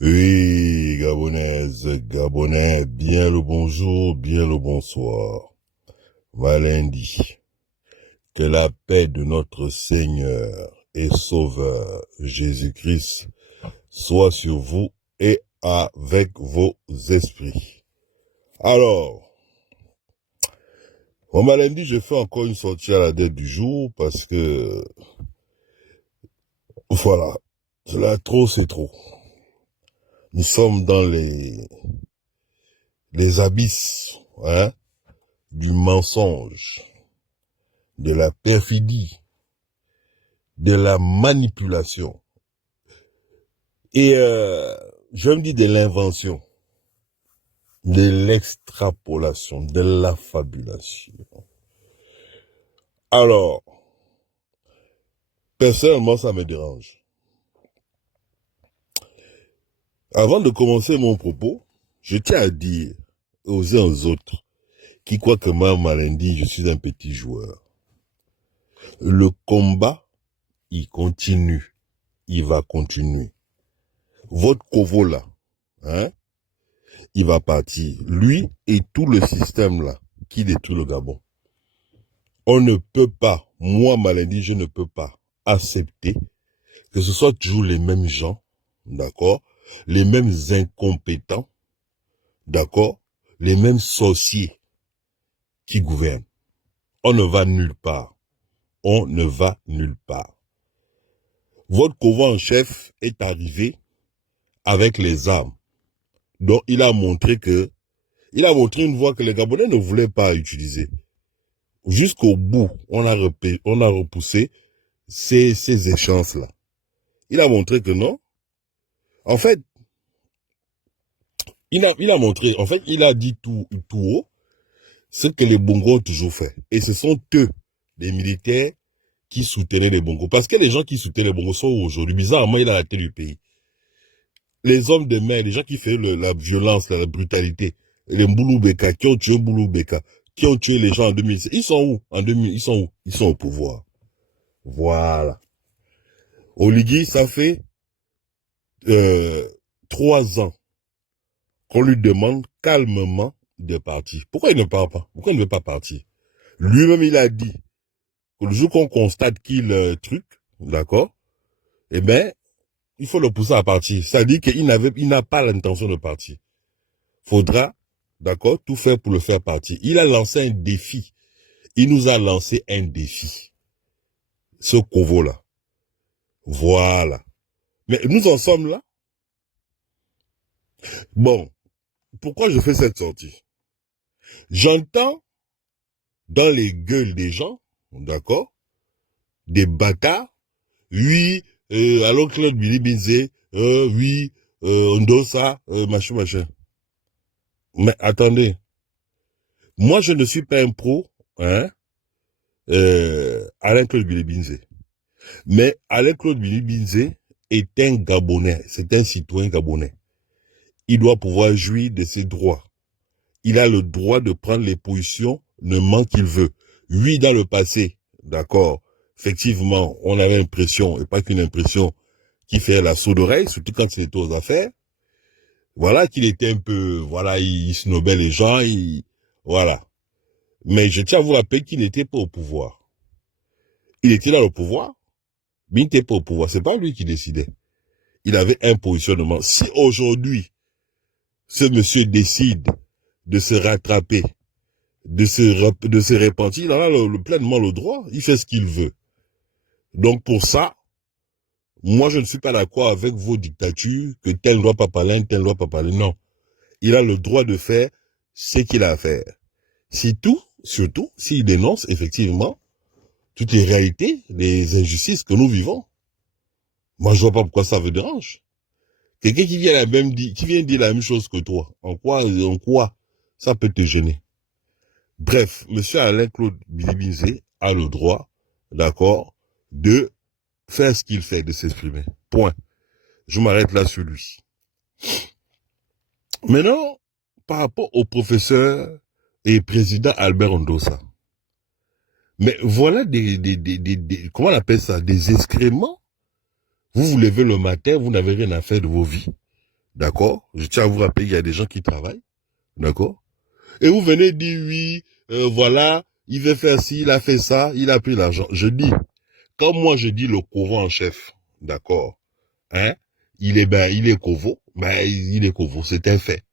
Oui, Gabonaise, Gabonais, bien le bonjour, bien le bonsoir. Lundi, que la paix de notre Seigneur et Sauveur Jésus-Christ soit sur vous et avec vos esprits. Alors, lundi, je fais encore une sortie à la date du jour parce que, voilà, cela trop, c'est trop. Nous sommes dans les abysses, hein, du mensonge, de la perfidie, de la manipulation et je me dis de l'invention, de l'extrapolation, de l'affabulation. Alors, personnellement, ça me dérange. Avant de commencer mon propos, je tiens à dire aux uns aux autres qui croient que moi, Malindi, je suis un petit joueur. Le combat, il continue. Il va continuer. Votre Kovo là, hein, il va partir. Lui et tout le système là qui détruit le Gabon. On ne peut pas, moi Malindi, je ne peux pas accepter que ce soit toujours les mêmes gens, d'accord, les mêmes incompétents, d'accord, les mêmes sorciers qui gouvernent. On ne va nulle part. On ne va nulle part. Votre couvent en chef est arrivé avec les armes. Donc il a montré une voie que les Gabonais ne voulaient pas utiliser. Jusqu'au bout, on a repoussé ces échanges-là. Il a montré que non. En fait, il a montré, en fait, il a dit tout haut ce que les Bongos ont toujours fait. Et ce sont eux, les militaires, qui soutenaient les Bongos. Parce que les gens qui soutenaient les Bongos sont aujourd'hui, bizarrement, il a la tête du pays. Les hommes de main, les gens qui faisaient la violence, la brutalité, les Mbouloubeka, qui ont tué Mbouloubeka, qui ont tué les gens en 2006, ils sont où? En 2000, ils sont où? Ils sont au pouvoir. Voilà. Oligui, ça fait 3 ans qu'on lui demande calmement de partir. Pourquoi il ne part pas? Pourquoi il ne veut pas partir? Lui-même, il a dit que le jour qu'on constate qu'il d'accord, eh ben, il faut le pousser à partir. Ça dit qu'il n'a pas l'intention de partir. Faudra, d'accord, tout faire pour le faire partir. Il a lancé un défi. Il nous a lancé un défi. Ce Kovo-là. Voilà. Mais nous en sommes là. Bon, pourquoi je fais cette sortie? J'entends dans les gueules des gens, d'accord, des bâtards, oui, alors Claude Billy Binzé, oui, Ondosa, machin. Mais attendez, moi je ne suis pas un pro, hein, Alain Claude Billy Binzé. Mais Alain Claude Billy Binzé est un Gabonais, c'est un citoyen gabonais. Il doit pouvoir jouir de ses droits. Il a le droit de prendre les positions qu'il veut. Oui, dans le passé, d'accord, effectivement, on avait l'impression, et pas qu'une impression, qui fait la sourde oreille, surtout quand c'était aux affaires. Voilà, qu'il était un peu, voilà, il snobait les gens, voilà. Mais je tiens à vous rappeler qu'il n'était pas au pouvoir. Il était dans le pouvoir, mais il n'était pas au pouvoir. C'est pas lui qui décidait. Il avait un positionnement. Si aujourd'hui, ce monsieur décide de se rattraper, de se repentir, il en a pleinement le droit. Il fait ce qu'il veut. Donc pour ça, moi je ne suis pas d'accord avec vos dictatures, que tel ne doit pas parler, tel ne doit pas parler. Non. Il a le droit de faire ce qu'il a à faire. Surtout, s'il dénonce effectivement toutes les réalités, les injustices que nous vivons. Moi je vois pas pourquoi ça vous dérange. Quelqu'un qui vient dire la même chose que toi, en quoi ça peut te gêner? Bref, monsieur Alain-Claude Bilibinzé a le droit, d'accord, de faire ce qu'il fait, de s'exprimer. Point. Je m'arrête là sur lui. Maintenant, par rapport au professeur et président Albert Ondosa. Mais voilà comment on appelle ça, des excréments. Vous vous levez le matin, vous n'avez rien à faire de vos vies. D'accord? Je tiens à vous rappeler qu'il y a des gens qui travaillent. D'accord? Et vous venez dire oui, voilà, il veut faire ci, il a fait ça, il a pris l'argent. Je dis, quand moi je dis le couvent en chef, d'accord, hein, il est covo, ben il est covo, c'est un fait.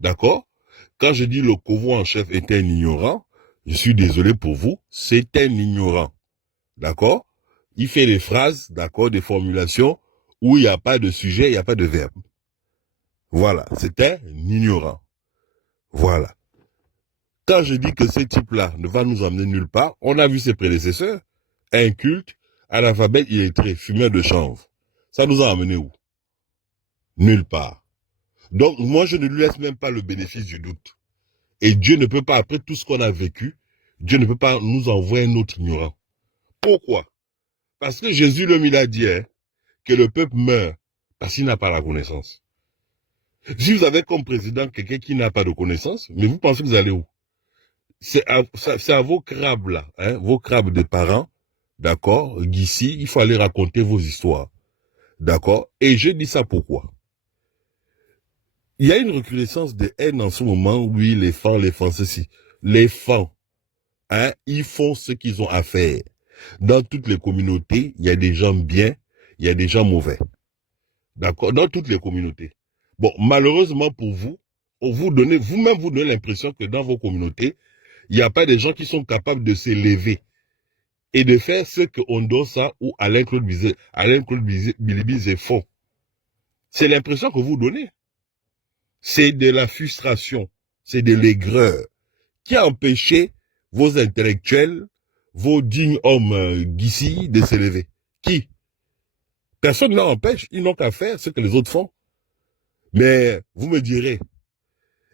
D'accord? Quand je dis le couvent en chef est un ignorant, je suis désolé pour vous, c'est un ignorant. D'accord? Il fait des phrases, d'accord, des formulations où il n'y a pas de sujet, il n'y a pas de verbe. Voilà, c'est un ignorant. Voilà. Quand je dis que ce type-là ne va nous emmener nulle part, on a vu ses prédécesseurs, incultes, analphabètes, illettrés, fumeurs de chanvre. Ça nous a emmené où? Nulle part. Donc, moi, je ne lui laisse même pas le bénéfice du doute. Et Dieu ne peut pas, après tout ce qu'on a vécu, Dieu ne peut pas nous envoyer un autre ignorant. Pourquoi? Parce que Jésus lui il a dit hein, que le peuple meurt parce qu'il n'a pas la connaissance. Si vous avez comme président quelqu'un qui n'a pas de connaissance, mais vous pensez que vous allez où? C'est à vos crabes là, hein, vos crabes de parents, d'accord, d'ici, il faut aller raconter vos histoires, d'accord. Et je dis ça pourquoi? Il y a une recrudescence de haine en ce moment, oui, les fans, ceci. Les fans, hein, ils font ce qu'ils ont à faire. Dans toutes les communautés, il y a des gens bien, il y a des gens mauvais. D'accord? Dans toutes les communautés. Bon, malheureusement pour vous, vous-même vous donnez l'impression que dans vos communautés, il n'y a pas des gens qui sont capables de s'élever et de faire ce que Ondosa ou Alain-Claude Bilibize font. C'est l'impression que vous donnez. C'est de la frustration, c'est de l'aigreur qui a empêché vos intellectuels, vos dignes hommes d'ici de s'élever. Qui? Personne ne l'empêche, ils n'ont qu'à faire ce que les autres font. Mais vous me direz,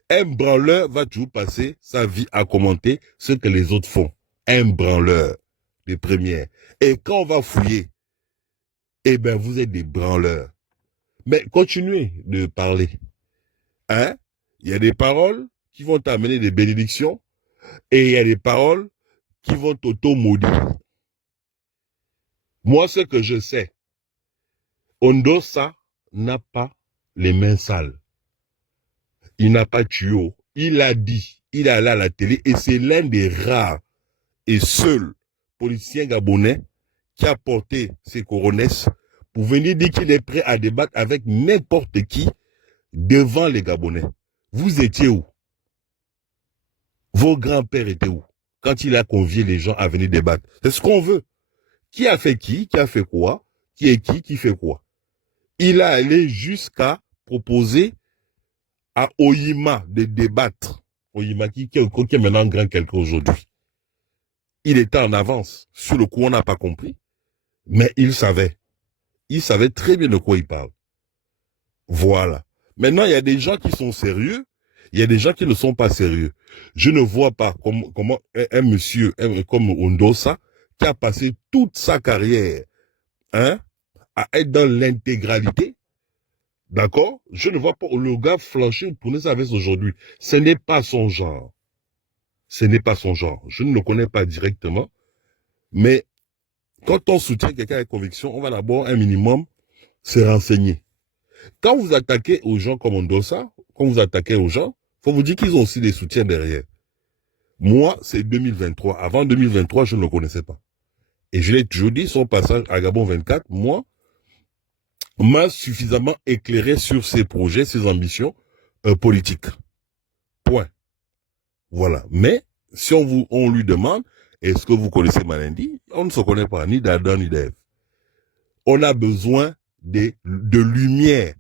un branleur va toujours passer sa vie à commenter ce que les autres font. Un branleur de première. Et quand on va fouiller, eh bien, vous êtes des branleurs. Mais continuez de parler. Hein? Il y a des paroles qui vont t'amener des bénédictions et il y a des paroles qui vont t'auto-maudire. Moi, ce que je sais, Ondosa n'a pas les mains sales. Il n'a pas de tuyau. Il a dit, il est allé à la télé et c'est l'un des rares et seuls politiciens gabonais qui a porté ses coronesses pour venir dire qu'il est prêt à débattre avec n'importe qui devant les Gabonais. Vous étiez où? Vos grands-pères étaient où? Quand il a convié les gens à venir débattre. C'est ce qu'on veut. Qui a fait qui a fait quoi? Qui est qui fait quoi? Il a allé jusqu'à proposer à Oyima de débattre. Oyima qui est maintenant grand quelqu'un aujourd'hui. Il était en avance. Sur le coup, on n'a pas compris. Mais il savait. Il savait très bien de quoi il parle. Voilà. Maintenant, il y a des gens qui sont sérieux, il y a des gens qui ne sont pas sérieux. Je ne vois pas comment un monsieur comme Ondosa, qui a passé toute sa carrière hein, à être dans l'intégralité, d'accord? Je ne vois pas le gars flancher pour nous avec aujourd'hui. Ce n'est pas son genre. Ce n'est pas son genre. Je ne le connais pas directement, mais quand on soutient quelqu'un avec conviction, on va d'abord un minimum se renseigner. Quand vous attaquez aux gens comme Ondosa, quand vous attaquez aux gens, faut vous dire qu'ils ont aussi des soutiens derrière. Moi, c'est 2023. Avant 2023, je ne le connaissais pas. Et je l'ai toujours dit, son passage à Gabon 24, moi, m'a suffisamment éclairé sur ses projets, ses ambitions politiques. Point. Voilà. Mais, si on lui demande, est-ce que vous connaissez Malindi? On ne se connaît pas, ni d'Adam, ni d'Ève. On a besoin de lumière.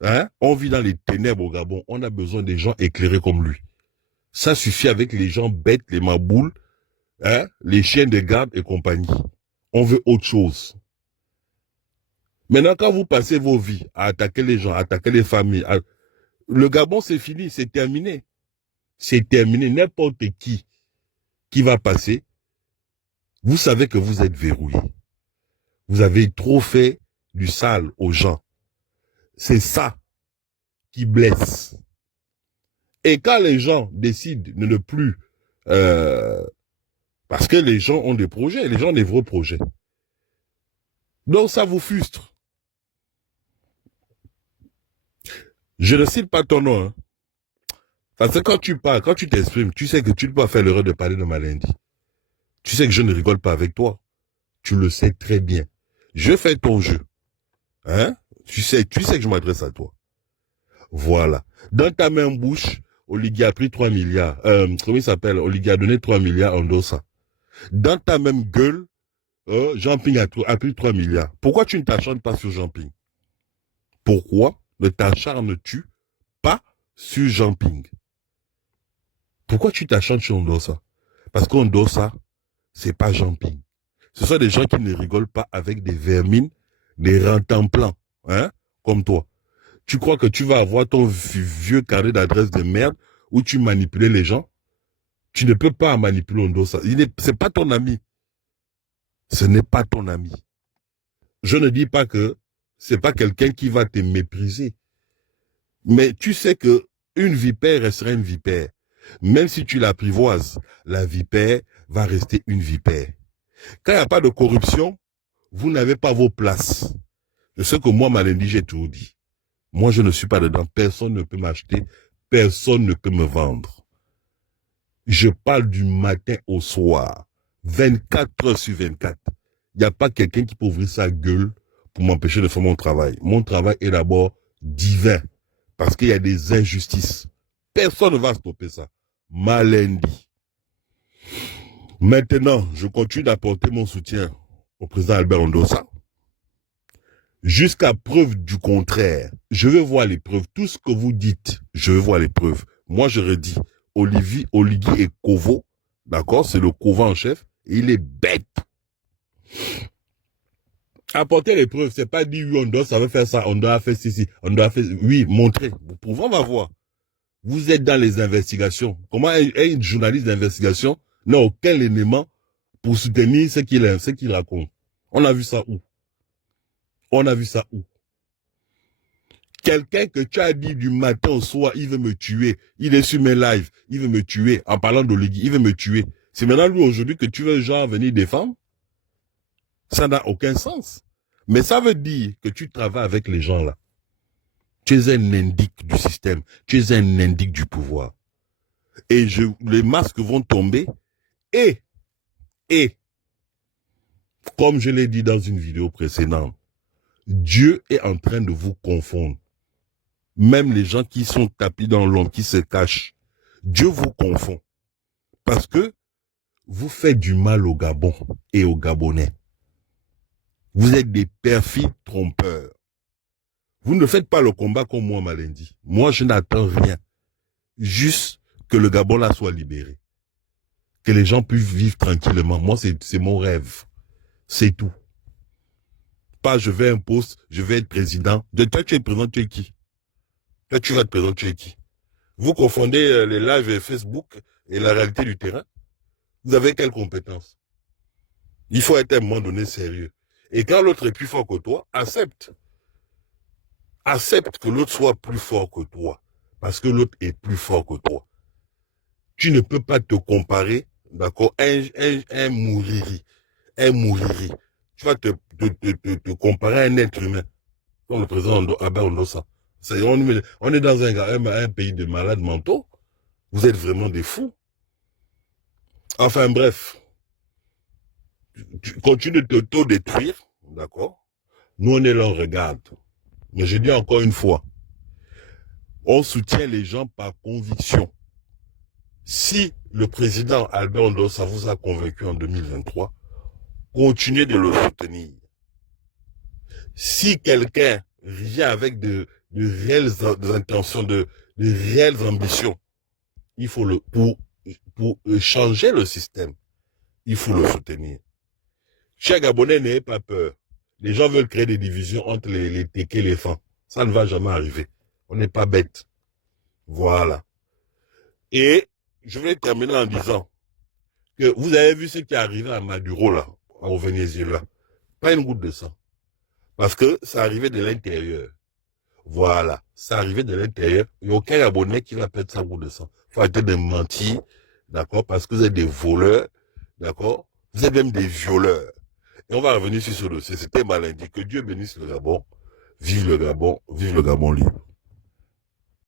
Hein? On vit dans les ténèbres au Gabon. On a besoin des gens éclairés comme lui. Ça suffit avec les gens bêtes, les maboules, hein? Les chiens de garde et compagnie. On veut autre chose. Maintenant, quand vous passez vos vies à attaquer les gens, à attaquer les familles, le Gabon, c'est fini, c'est terminé. C'est terminé. N'importe qui va passer, vous savez que vous êtes verrouillé. Vous avez trop fait du sale aux gens. C'est ça qui blesse. Et quand les gens décident de ne plus... parce que les gens ont des projets, les gens ont des vrais projets. Donc ça vous frustre. Je ne cite pas ton nom, hein. Parce que quand tu parles, quand tu t'exprimes, tu sais que tu ne peux pas faire l'erreur de parler de Malindi. Tu sais que je ne rigole pas avec toi. Tu le sais très bien. Je fais ton jeu. Hein? Tu sais que je m'adresse à toi. Voilà. Dans ta même bouche, Oligui a pris 3 milliards. Comment il s'appelle? Oligui a donné 3 milliards en dossa. Dans ta même gueule, Jean-Ping a pris 3 milliards. Pourquoi tu ne t'acharnes pas sur Jean-Ping? Pourquoi ne t'acharnes-tu pas sur Jean-Ping? Pourquoi tu t'acharnes sur Ondossa? Parce qu'Ondossa, c'est pas Jean-Ping. Ce sont des gens qui ne rigolent pas avec des vermines, des rentemplants, hein, comme toi. Tu crois que tu vas avoir ton vieux carré d'adresse de merde où tu manipulais les gens? Tu ne peux pas manipuler Ondossa. C'est pas ton ami. Ce n'est pas ton ami. Je ne dis pas que c'est pas quelqu'un qui va te mépriser. Mais tu sais que une vipère restera une vipère. Même si tu l'apprivoises, la vipère va rester une vipère. Quand il n'y a pas de corruption, vous n'avez pas vos places. C'est ce que moi, Malindi, j'ai toujours dit. Moi, je ne suis pas dedans. Personne ne peut m'acheter. Personne ne peut me vendre. Je parle du matin au soir. 24 heures sur 24. Il n'y a pas quelqu'un qui peut ouvrir sa gueule pour m'empêcher de faire mon travail. Mon travail est d'abord divin. Parce qu'il y a des injustices. Personne ne va stopper ça. Malindi. Maintenant, je continue d'apporter mon soutien au président Albert Ondossa. Jusqu'à preuve du contraire. Je veux voir les preuves. Tout ce que vous dites, je veux voir les preuves. Moi, je redis, Oligui est Kovo. D'accord? C'est le Kovo en chef. Et il est bête. Apporter les preuves, c'est pas dire oui, on doit savoir faire ça, on doit faire ceci, on doit faire... Oui, montrer. On va voir. Vous êtes dans les investigations. Comment un journaliste d'investigation n'a aucun élément pour soutenir ce qu'il raconte? On a vu ça où? On a vu ça où? Quelqu'un que tu as dit du matin au soir, il veut me tuer. Il est sur mes lives, il veut me tuer. En parlant d'Oligui, il veut me tuer. C'est maintenant lui aujourd'hui que tu veux genre venir défendre? Ça n'a aucun sens. Mais ça veut dire que tu travailles avec les gens là. Tu es un indique du système. Tu es un indique du pouvoir. Et les masques vont tomber. Et, comme je l'ai dit dans une vidéo précédente, Dieu est en train de vous confondre. Même les gens qui sont tapis dans l'ombre, qui se cachent, Dieu vous confond. Parce que vous faites du mal au Gabon et aux Gabonais. Vous êtes des perfides trompeurs. Vous ne faites pas le combat comme moi, Malindi. Moi, je n'attends rien. Juste que le Gabon là soit libéré. Que les gens puissent vivre tranquillement. Moi, c'est mon rêve. C'est tout. Pas je vais un poste, je vais être président. De toi, tu es président, tu es qui? Toi, tu vas être président, tu es qui? Vous confondez les lives Facebook et la réalité du terrain. Vous avez quelles compétences? Il faut être à un moment donné sérieux. Et quand l'autre est plus fort que toi, accepte. Accepte que l'autre soit plus fort que toi. Parce que l'autre est plus fort que toi. Tu ne peux pas te comparer, d'accord, un mouriri. Un mouriri. Tu vas te comparer à un être humain. Comme le président Albert Ondossa. On est dans un pays de malades mentaux. Vous êtes vraiment des fous. Enfin bref. Tu continues de t'auto-détruire, d'accord? Nous, on est là, on regarde. Mais je dis encore une fois, on soutient les gens par conviction. Si le président Albert Ondossa vous a convaincu en 2023, continuez de le soutenir. Si quelqu'un vient avec de réelles intentions, de réelles ambitions, il faut pour changer le système, il faut le soutenir. Chers Gabonais, n'ayez pas peur. Les gens veulent créer des divisions entre les Téké et les Fans. Ça ne va jamais arriver. On n'est pas bête. Voilà. Et je vais terminer en disant que vous avez vu ce qui est arrivé à Maduro, là, au Venezuela. Pas une goutte de sang. Parce que ça arrivait de l'intérieur. Voilà. Ça arrivait de l'intérieur. Il n'y a aucun abonné qui va perdre sa goutte de sang. Il faut arrêter de mentir. D'accord? Parce que vous êtes des voleurs. D'accord? Vous êtes même des violeurs. Et on va revenir sur ce dossier. C'était Malindi. Que Dieu bénisse le Gabon. Vive le Gabon. Vive le Gabon libre.